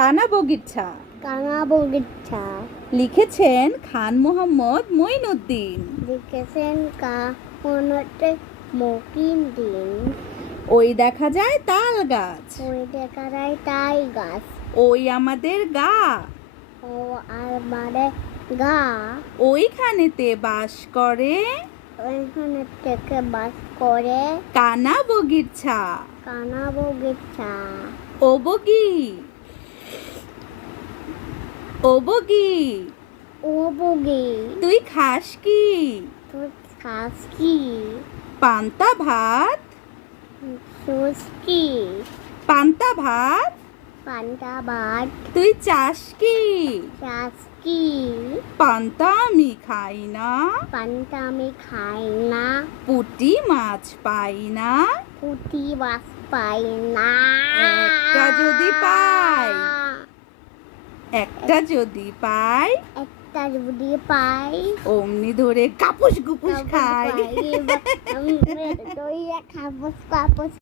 কানা বগিরছা। কানা বগিরছা। লিখেছেন খান মোহাম্মদ মঈনুদ্দিন। লিখেছেন কামতে মকিনদ্দিন। ওই দেখা যায় তাল গাছ। ওই দেখা যায় তাই গাছ। ওই আমাদের গা। ও আমাদের গা। ওইখানেতে বাস করে ওইখানে থেকে বাস করে কানা বগিরছা। কানা বগিরছা। ও বগি, ও বগি, ও বগি, তুই খাস কি? তুই খাস কি? পান্তা ভাত। সুস কি? পান্তা ভাত। পান্তা ভাত। তুই চাস কি? চাস কি? পান্তা আমি খাই না। পান্তা আমি খাই না। পুঁটি মাছ পাই না। পুঁটি মাছ পাই না। একটা যদি পাই, একটা যদি পাই, একটা যদি পাই, অমনি ধরে কাপুস গুপুস খাই। খাবো কাপুস কাপুস